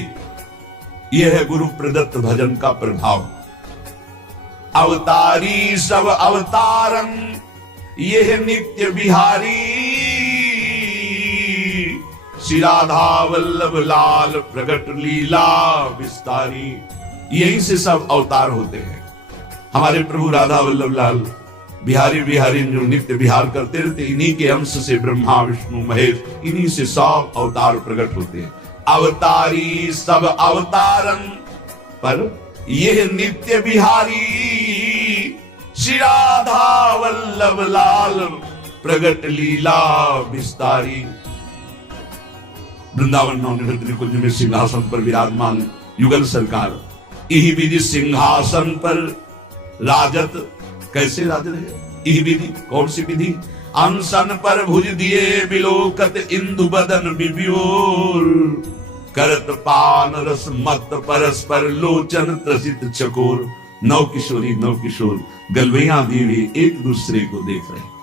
यह है गुरु प्रदत्त भजन का प्रभाव। अवतारी सब अवतारन, यह नित्य बिहारी, श्री राधा वल्लभ लाल प्रगट लीला विस्तारी। यहीं से सब अवतार होते हैं। हमारे प्रभु राधा वल्लभ लाल बिहारी बिहारी जो नित्य विहार करते रहते, इन्हीं के अंश से ब्रह्मा विष्णु महेश, इन्हीं से सब अवतार प्रकट होते हैं। अवतारी सब अवतारन, पर यह नित्य बिहारी, श्री राधा वल्लभ लाल प्रगट लीला विस्तारी। वृंदावन नवनिर्मित निकुंज में सिंहासन पर विराजमान युगल सरकार, यही विधि सिंहासन पर राजत। कैसे राजत है? यही विधि, कौन सी विधि? अनशन पर भुज दिए बिलोकत इंदु बदन बिब्योर, करत पान रस मत परस्पर लोचन त्रसित चकोर। नौ किशोरी नौ किशोर गलवैया देवी एक दूसरे को देख रहे।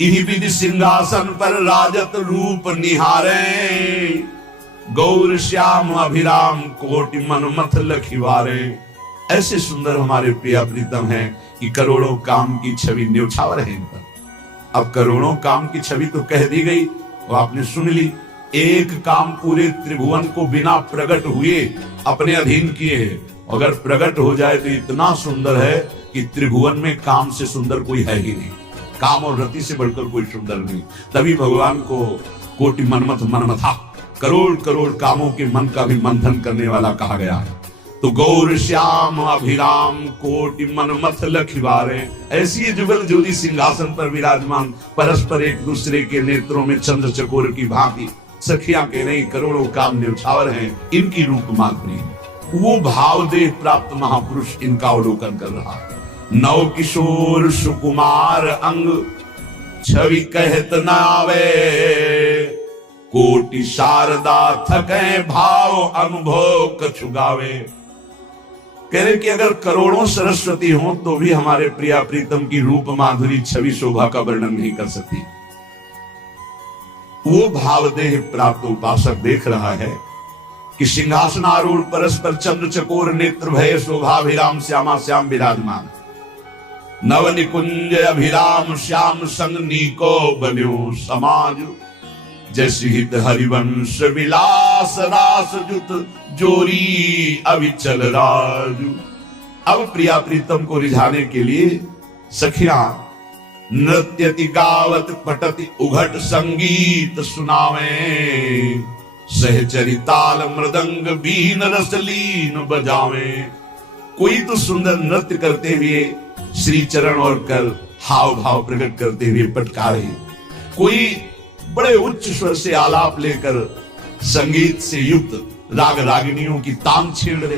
इन्हीं विधि सिंहासन पर राजत रूप निहारे, गौर श्याम अभिराम कोटि मन मथ लखिवारे। ऐसे सुंदर हमारे प्रिया प्रीतम हैं कि करोड़ों काम की छवि न्योछावर है इन पर। अब करोड़ों काम की छवि तो कह दी गई, वो आपने सुन ली। एक काम पूरे त्रिभुवन को बिना प्रकट हुए अपने अधीन किए है। अगर प्रकट हो जाए तो इतना सुंदर है कि त्रिभुवन में काम से सुंदर कोई है ही नहीं। काम और रति से बढ़कर कोई सुंदर नहीं। तभी भगवान को कोटि मनमथ मनमथा, करोड़ करोड़ कामों के मन का भी मंथन करने वाला कहा गया है। तो गौर श्याम अभिराम कोटि मनमथ लखिवारे, ऐसी जुगल ज्योति सिंहासन पर विराजमान, परस्पर एक दूसरे के नेत्रों में चंद्र चकोर की भांति सखियां के नहीं करोड़ों काम न्योछावर हैं, इनकी रूप माधुरी। वो भाव देह प्राप्त महापुरुष इनका अवलोकन कर रहा है। नव किशोर सुकुमार अंग छवि कहत न आवे, कोटि शारदा थके भाव अनुभव कछु गावे। कह रहे कि अगर करोड़ों सरस्वती हो तो भी हमारे प्रिया प्रीतम की रूप माधुरी छवि शोभा का वर्णन नहीं कर सकती। वो भाव देह प्राप्त उपासक देख रहा है कि सिंहासनारूढ़ परस्पर चंद्र चकोर नेत्र भय शोभाभिराम श्यामा श्याम विराजमान। नव निकुंज अभिराम श्याम संग नीको बन्यो समाज, जैसे हित हरिवंश विलास रास जुत जोरी अविचल राजू। अब प्रिया प्रीतम को रिझाने के लिए सखियां नृत्यति गावत पटति उघट संगीत सुनावे, सहचरी ताल मृदंग बीन रसलीन बजावे। कोई तो सुंदर नृत्य करते हुए श्री चरण और कर हाव भाव प्रकट करते हुए पटकारे, कोई बड़े उच्च स्वर से आलाप लेकर संगीत से युक्त राग रागिनियों की तान छेड़ रहे,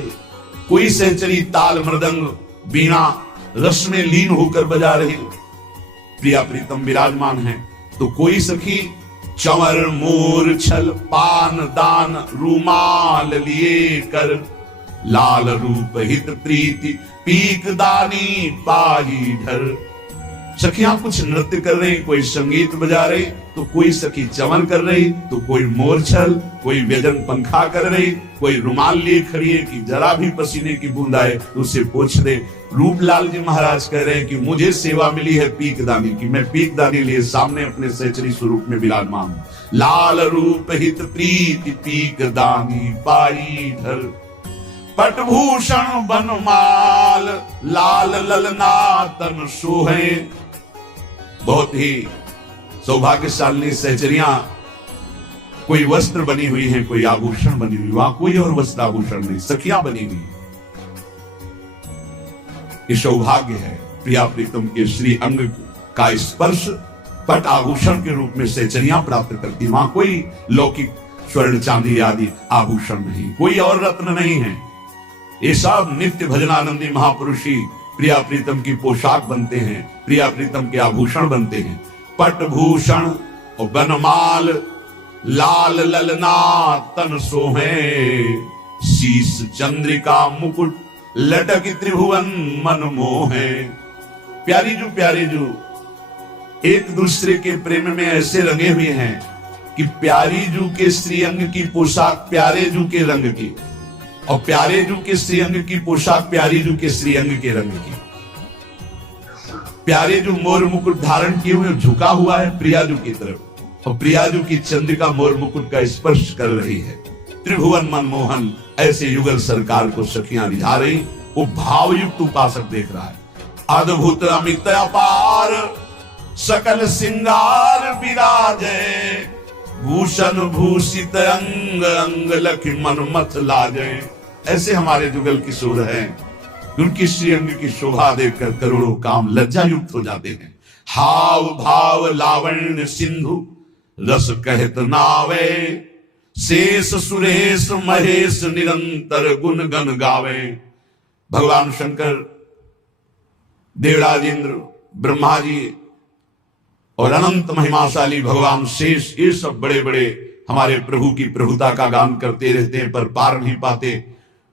कोई सहचरी ताल मृदंग बीना रस में लीन होकर बजा रही। प्रिया प्रीतम विराजमान है तो कोई सखी चंवर मोर छल पान दान रूमाल लिए कर, लाल रूप हित प्रीति पीक दानी पाही ढर। सखियां कुछ नृत्य कर रही, कोई संगीत बजा रही, तो कोई सखी चमन कर रही, तो कोई मोरछल, कोई व्यजन पंखा कर रही, कोई रुमाल लिए खड़ी है कि जरा भी पसीने की बूंद आए तो उसे पोंछ दे। रूपलाल जी महाराज कह रहे हैं कि मुझे सेवा मिली है पीकदानी की, मैं पीकदानी लिए सामने अपने सहचरी स्वरूप में विराजमान हूं। लाल रूप हित प्रीति पीकदानी पाई ढर, पटभूषण बनमाल लाल ललना तन सोहे। बहुत ही सौभाग्यशाली सहचरियां कोई वस्त्र बनी हुई है, कोई आभूषण बनी हुई, वहां कोई और वस्त्र आभूषण नहीं, सखियां बनी हुई। ये सौभाग्य है प्रिया प्रीतम के श्री अंग का स्पर्श पट आभूषण के रूप में सहचरियां प्राप्त करती। वहां कोई लौकिक स्वर्ण चांदी आदि आभूषण नहीं, कोई और रत्न नहीं है। ये सब नित्य भजनानंदी महापुरुषी प्रिया प्रीतम की पोशाक बनते हैं, प्रिया प्रीतम के आभूषण बनते हैं। पट भूषण और बनमाल लाल ललना तन सोहे, शीस चंद्रिका मुकुट लटक त्रिभुवन मन मोहे। प्यारे जो एक दूसरे के प्रेम में ऐसे रंगे हुए हैं कि प्यारी जू के श्रीअंग की पोशाक प्यारे जू के रंग की, और प्यारे जू के श्रीअंग की पोशाक प्यारी जू के श्रीअंग के रंग की। प्यारे जो मोर मुकुट धारण किए हुए झुका हुआ है प्रियाजू की तरफ, और प्रियाजू की चंद्रिका मोर मुकुट का स्पर्श कर रही है। त्रिभुवन मनमोहन ऐसे युगल सरकार को सखियां रिझा रही। वो भावयुक्त उपासक देख रहा है। अद्भुत अमित अपार सकल सिंगार विराजे, भूषण भूषित अंग अंग लखि मनमथ लाजे। ऐसे हमारे जुगल किशोर हैं, उनकी श्रीअंग की शोभा देखकर करोड़ों काम लज्जा युक्त हो जाते हैं। हाव भाव लावण्य सिंधु रस कहत नावे, शेष सुरेश महेश निरंतर गुण गण गावे। भगवान शंकर, देवराज इंद्र, ब्रह्मा जी और अनंत महिमाशाली भगवान शेष, ये सब बड़े बड़े हमारे प्रभु की प्रभुता का गान करते रहते हैं पर पार नहीं पाते।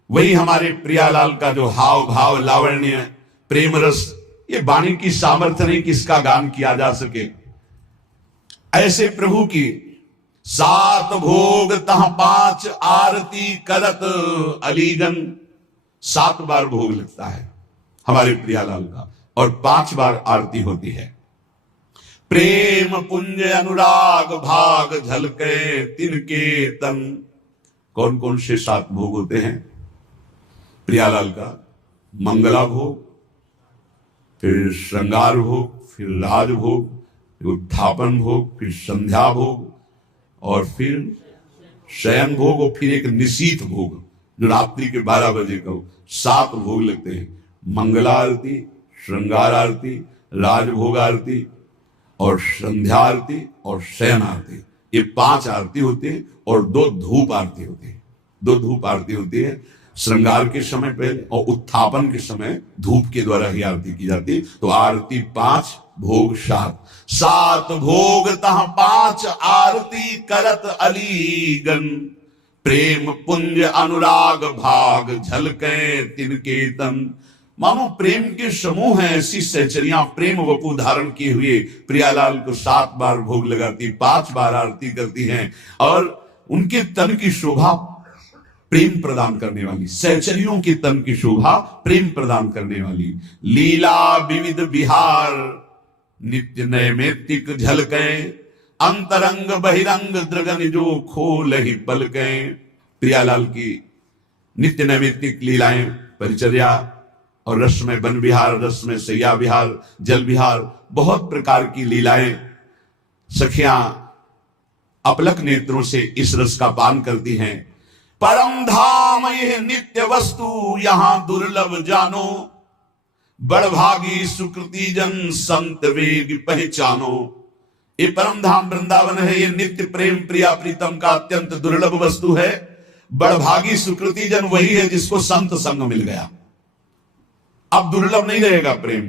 वही हमारे प्रियालाल का जो हाव भाव, लावण्य, प्रेम रस, ये वाणी की सामर्थ्य नहीं कि इसका गान किया जा सके। ऐसे प्रभु की 7 भोग तह 5 आरती करत अलीगन। 7 बार भोग लगता है हमारे प्रियालाल का और 5 बार आरती होती है। प्रेम पुंज अनुराग भाग झलके तिनके तन। कौन कौन से 7 भोग होते हैं प्रियालाल का? मंगला भोग, फिर श्रृंगार भोग, फिर राज भोग, फिर उत्थापन भोग, फिर संध्या भोग, और फिर शयन भोग, और फिर एक निशीथ भोग जो रात्रि के 12 बजे का। 7 भोग लगते हैं। मंगला आरती, श्रृंगार आरती, राजभोग आरती और संध्या आरती और शयन आरती, ये 5 आरती होती है। और 2 धूप आरती होती है। 2 धूप आरती होती है, श्रृंगार के समय पहले और उत्थापन के समय धूप के द्वारा ही आरती की जाती है। तो आरती 5, भोग 7। 7 भोग तह 5 आरती करत अलीगन। प्रेम पुंज अनुराग भाग झलके तिनके तन। मानो प्रेम के समूह हैं, ऐसी सहचरियां प्रेम वपु धारण किए हुए प्रियालाल को 7 बार भोग लगाती, 5 बार आरती करती हैं। और उनके तन की शोभा प्रेम प्रदान करने वाली, सहचरियों के तन की शोभा प्रेम प्रदान करने वाली। लीला विविध विहार नित्य नैमित्तिक झलके। अंतरंग बहिरंग द्रगन जो खोल ही पलके। प्रियालाल की नित्य नैमित्तिक लीलाएं, परिचर्या और रस में वन विहार, रस में सैया विहार, जल विहार, बहुत प्रकार की लीलाएं सखियां अपलक नेत्रों से इस रस का पान करती हैं। परम धाम यह नित्य वस्तु यहां दुर्लभ जानो। बड़भागी सुकृति जन संत वेग पहचानो। ये परम धाम वृंदावन है, ये नित्य प्रेम प्रिया प्रीतम का अत्यंत दुर्लभ वस्तु है। बड़भागी सुकृति जन वही है जिसको संत संग मिल गया। अब दुर्लभ नहीं रहेगा प्रेम,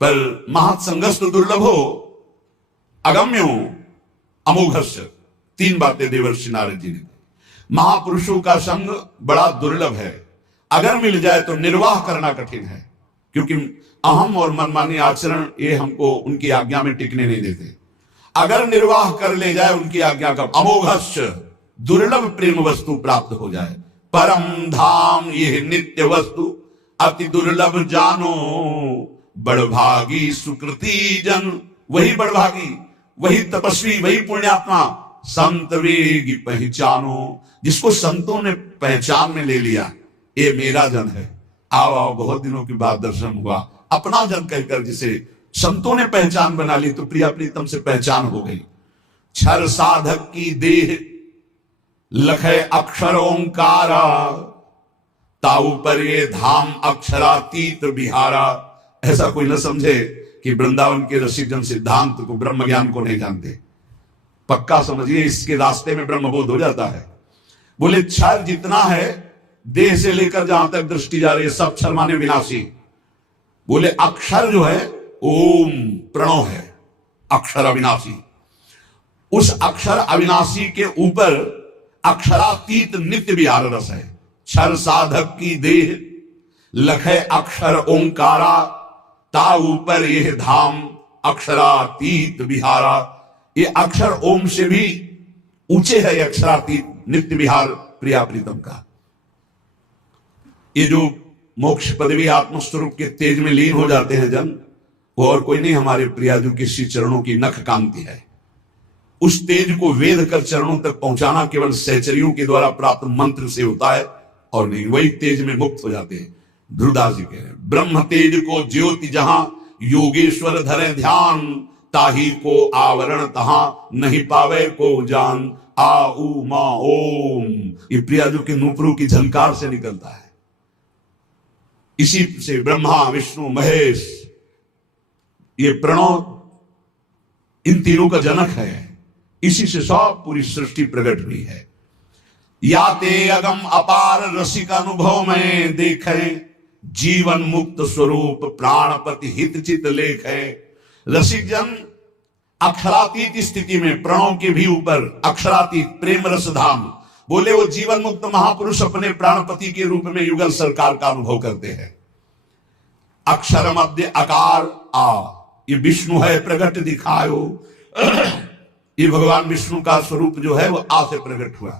पर महत्संगस्तु दुर्लभ हो अगम्यो अमोघस्य। 3 बातें देवर्षि नारद जी ने। महापुरुषों का संग बड़ा दुर्लभ है, अगर मिल जाए तो निर्वाह करना कठिन है, क्योंकि अहम और मनमानी आचरण ये हमको उनकी आज्ञा में टिकने नहीं देते। अगर निर्वाह कर ले जाए उनकी आज्ञा का, अमोघस्य दुर्लभ प्रेम वस्तु प्राप्त हो जाए। परम धाम यह नित्य वस्तु अति दुर्लभ जानो। बड़भागी सुकृति जन, वही बड़भागी, वही तपस्वी, वही पुण्यात्मा संत वेगी पहचानो, जिसको संतों ने पहचान में ले लिया, ये मेरा जन है। आओ आओ, बहुत दिनों के बाद दर्शन हुआ, अपना जन कहकर जिसे संतों ने पहचान बना ली, तो प्रिया प्रीतम से पहचान हो गई। क्षर साधक की देह लखे अक्षर ओंकारा। ताऊ पर ये धाम अक्षरातीत बिहारा। ऐसा कोई न समझे कि वृंदावन के रसिकजन सिद्धांत को, ब्रह्म ज्ञान को नहीं जानते। पक्का समझिए, इसके रास्ते में ब्रह्मबोध हो जाता है। बोले क्षर जितना है, देह से लेकर जहां तक दृष्टि जा रही है, सब क्षर माने विनाशी। बोले अक्षर जो है ओम प्रणव है, अक्षर अविनाशी। उस अक्षर अविनाशी के ऊपर अक्षरातीत नित्य विहार रस है। क्षर साधक की देह लखे अक्षर ओंकारा। ता ऊपर यह धाम अक्षरातीत विहारा। ये अक्षर ओम से भी ऊंचे है, अक्षरातीत नित्य विहार प्रिया प्रीतम का। ये जो मोक्ष पदवी आत्मस्वरूप के तेज में लीन हो जाते हैं जन, वो और कोई नहीं, हमारे प्रियाजू के श्री चरणों की नख कांति है। उस तेज को वेद कर चरणों तक पहुंचाना केवल सहचरियों के द्वारा प्राप्त मंत्र से होता है, और नहीं, वही तेज में मुक्त हो जाते हैं। ध्रुवदास जी कह रहे हैं, ब्रह्म तेज को ज्योति जहां योगेश्वर धरे ध्यान। ताही को आवरण तहां नहीं पावे को जान। आ उ मा ओम, ये प्रियाजू के नूपुरों की झंकार से निकलता है। इसी से ब्रह्मा विष्णु महेश, ये प्रणव इन तीनों का जनक है। इसी से सब पूरी सृष्टि प्रकट हुई है। याते अगम अपार रसिक अनुभव में देखें। जीवन मुक्त स्वरूप प्राणपति हित चित लेख है। रसिक जन अक्षरातीत स्थिति में, प्रणव के भी ऊपर अक्षरातीत प्रेम रस धाम बोले वो जीवन मुक्त महापुरुष अपने प्राणपति के रूप में युगल सरकार का अनुभव करते हैं। अक्षर मध्य आकार आ, ये विष्णु है प्रकट दिखायो। ये भगवान विष्णु का स्वरूप जो है वो आ से प्रकट हुआ।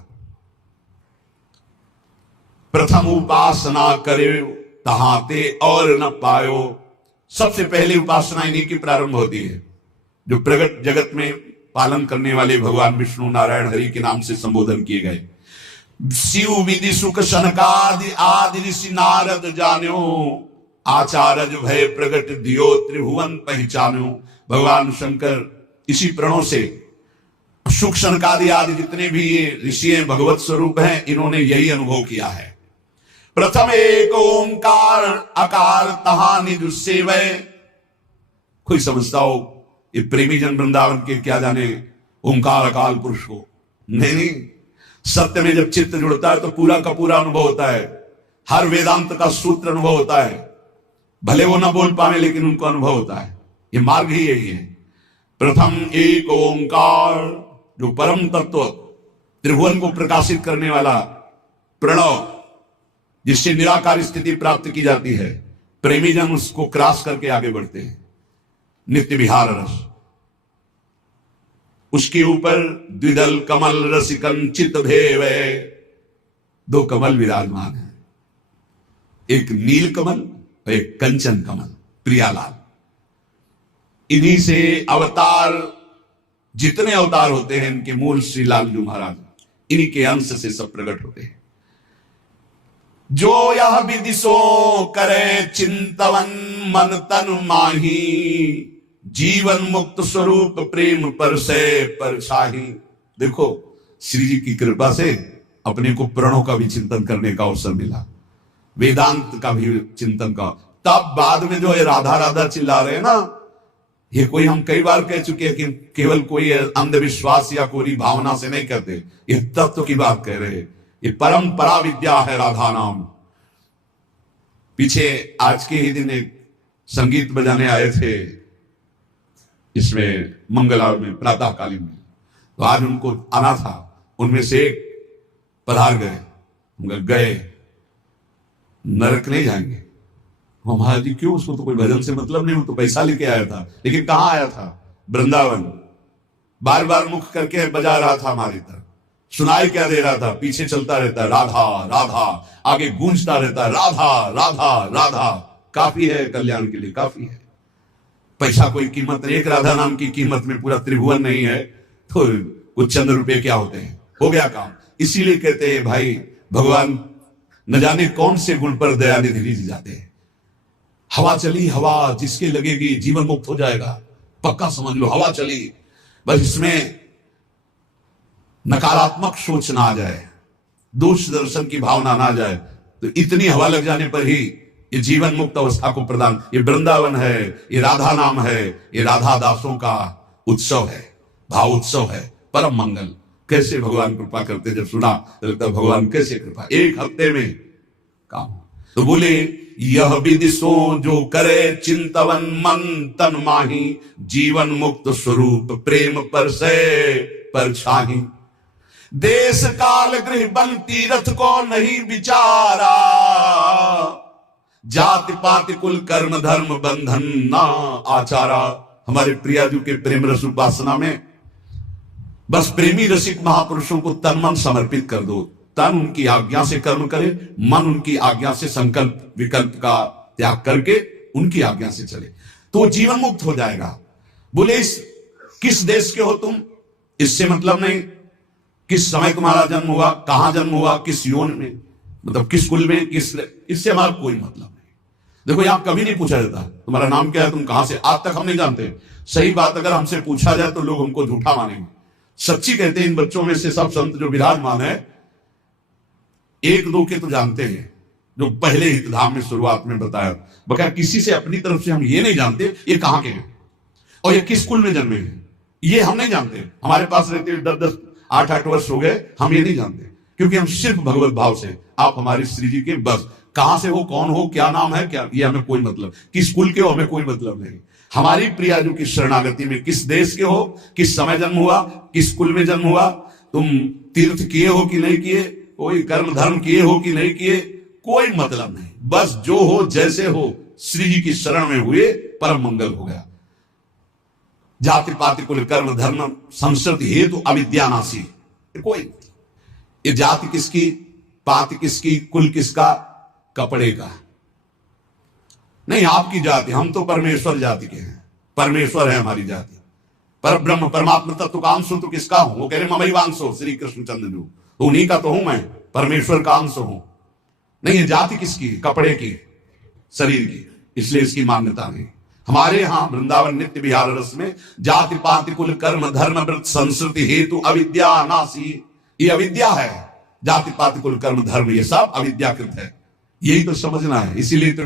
प्रथम उपासना करे तहाते और न पायो। सबसे पहले उपासना इन्हीं की प्रारंभ होती है, जो प्रगट जगत में पालन करने वाले भगवान विष्णु नारायण हरि के नाम से संबोधन किए गए। शिव विधि सुख सनकादि आदि ऋषि नारद जान्यो, आचार्य भय प्रगट दियो त्रिभुवन पहचान्यो। भगवान शंकर इसी प्रणों से सुख सनकादि आदि जितने भी ये ऋषि भगवत स्वरूप हैं, इन्होंने यही अनुभव किया है। प्रथम एक ओंकार अकार तहा निज सेवय। कोई समझता हो ये प्रेमी जन वृंदावन के क्या जाने ओंकार अकाल पुरुष को, नहीं। सत्य में जब चित्त जुड़ता है तो पूरा का पूरा अनुभव होता है। हर वेदांत का सूत्र अनुभव होता है, भले वो ना बोल पावे लेकिन उनको अनुभव होता है। ये मार्ग ही यही है। प्रथम एक ओंकार, जो परम तत्व त्रिभुवन को प्रकाशित करने वाला प्रणव, जिससे निराकार स्थिति प्राप्त की जाती है, प्रेमी जन उसको क्रॉस करके आगे बढ़ते हैं। नित्य विहार रस, उसके ऊपर द्विदल कमल रसिकन चित भेव। दो कमल विराजमान है, एक नील कमल और एक कंचन कमल, प्रियालाल। इन्हीं से अवतार, जितने अवतार होते हैं इनके मूल श्री लालजू महाराज, इन्हीं के अंश से सब प्रकट होते हैं। जो यह विदिशो करे चिंतवन मन तन माही, जीवन मुक्त स्वरूप प्रेम पर से परछाही। देखो श्री जी की कृपा से अपने को प्रणों का भी चिंतन करने का अवसर मिला, वेदांत का भी चिंतन का। तब बाद में जो है राधा राधा चिल्ला रहे हैं ना, ये कोई हम कई बार कह चुके हैं कि केवल कोई अंधविश्वास या कोई भावना से नहीं कहते, ये तत्व की बात कह रहे हैं। ये परंपरा विद्या है राधा नाम। पीछे आज के ही दिन एक संगीत बजाने आए थे इसमें मंगला में प्रातःकालीन में, तो आज उनको आना था। उनमें से एक पधार गए, नरक नहीं जाएंगे। महाराज जी क्यों, उसको तो कोई भजन से मतलब नहीं, वो तो पैसा लेके आया था। लेकिन कहां आया था? वृंदावन। बार बार मुख करके बजा रहा था हमारी तरफ, सुनाई क्या दे रहा था? पीछे चलता रहता राधा राधा, आगे गूंजता रहता राधा राधा राधा। काफी है कल्याण के लिए, काफी है। पैसा कोई कीमत नहीं, एक राधा नाम की कीमत में पूरा त्रिभुवन नहीं है तो कुछ चंद रुपए क्या होते हैं, हो गया काम। इसीलिए कहते हैं भाई भगवान न जाने कौन से गुण पर दयानिधि रिझ जाते हैं। हवा चली, हवा जिसके लगेगी जीवन मुक्त हो जाएगा, पक्का समझ लो। हवा चली, बस इसमें नकारात्मक सोच ना आ जाए, दोष दर्शन की भावना ना आ जाए, तो इतनी हवा लग जाने पर ही ये जीवन मुक्त अवस्था को प्रदान। ये वृंदावन है, ये राधा नाम है, ये राधा दासों का उत्सव है, भाव उत्सव है, परम मंगल। कैसे भगवान कृपा करते, जब सुना तो लगता भगवान कैसे कृपा, एक हफ्ते में काम। तो बोले यह विदिशो जो करे चिंतवन मन तन माही, जीवन मुक्त स्वरूप प्रेम पर से परछाही। देश काल गृह बन तीर्थ को नहीं विचारा, जाति पाति कुल कर्म धर्म बंधन ना आचारा। हमारे प्रियाजू के प्रेम रस उपासना में बस प्रेमी रसिक महापुरुषों को तन मन समर्पित कर दो। तन उनकी आज्ञा से कर्म करे, मन उनकी आज्ञा से संकल्प विकल्प का त्याग करके उनकी आज्ञा से चले, तो जीवन मुक्त हो जाएगा। बोले किस देश के हो तुम, इससे मतलब नहीं। किस समय तुम्हारा जन्म हुआ, कहां जन्म हुआ, किस योन में, मतलब किस कुल में, किस, इससे हमारा कोई मतलब नहीं। देखो यहां कभी नहीं पूछा जाता तुम्हारा नाम क्या है, तुम कहां से, आज तक हम नहीं जानते। सही बात अगर हमसे पूछा जाए तो लोग हमको झूठा मानेंगे। सच्ची कहते हैं इन बच्चों में से सब संत जो विराजमान है, एक दो के तो जानते हैं, जो पहले हितधाम में शुरुआत में बताया। बकाया किसी से अपनी तरफ से हम ये नहीं जानते ये कहां के हैं और ये किस कुल में जन्मे हैं, ये हम नहीं जानते। हमारे पास रहते 10-10 8-8 वर्ष हो गए, हम ये नहीं जानते, क्योंकि हम सिर्फ भगवत भाव से, आप हमारे श्री जी के, बस कहां से हो, कौन हो, क्या नाम है, क्या, ये हमें कोई मतलब, किस कुल के हो हमें कोई मतलब नहीं। हमारी प्रियाजू की शरणागति में किस देश के हो, किस समय जन्म हुआ, किस कुल में जन्म हुआ, तुम तीर्थ किए हो कि नहीं किए, कोई कर्म धर्म किए हो कि नहीं किए, कोई मतलब नहीं। बस जो हो जैसे हो श्री जी की शरण में हुए, परम मंगल हो गया। जाति पाति कुल कर्म धर्म संस्कृति हेतु अविद्यानाशी, कोई ये जाति किसकी, पाति किसकी, कुल किसका, कपड़े का नहीं। आपकी जाति, हम तो परमेश्वर जाति के हैं, परमेश्वर है हमारी जाति। पर ब्रह्म परमात्मा तत्व का अंश तो किसका हूं, वो कह रहे ममई वांश हो श्री कृष्ण चंद्र जी, तो उन्हीं का तो हूं मैं, परमेश्वर का अंश हूं। नहीं ये जाति किसकी, कपड़े की, शरीर की, इसलिए इसकी मान्यता नहीं। हमारे यहां वृंदावन नित्य विहार रस में जाति पाति कुल कर्म धर्म व्रत संस्कृति हेतु अविद्या नासी, ये अविद्या है। जाति पाति कुल कर्म धर्म ये सब अविद्याकृत है, यही तो समझना है। इसीलिए तो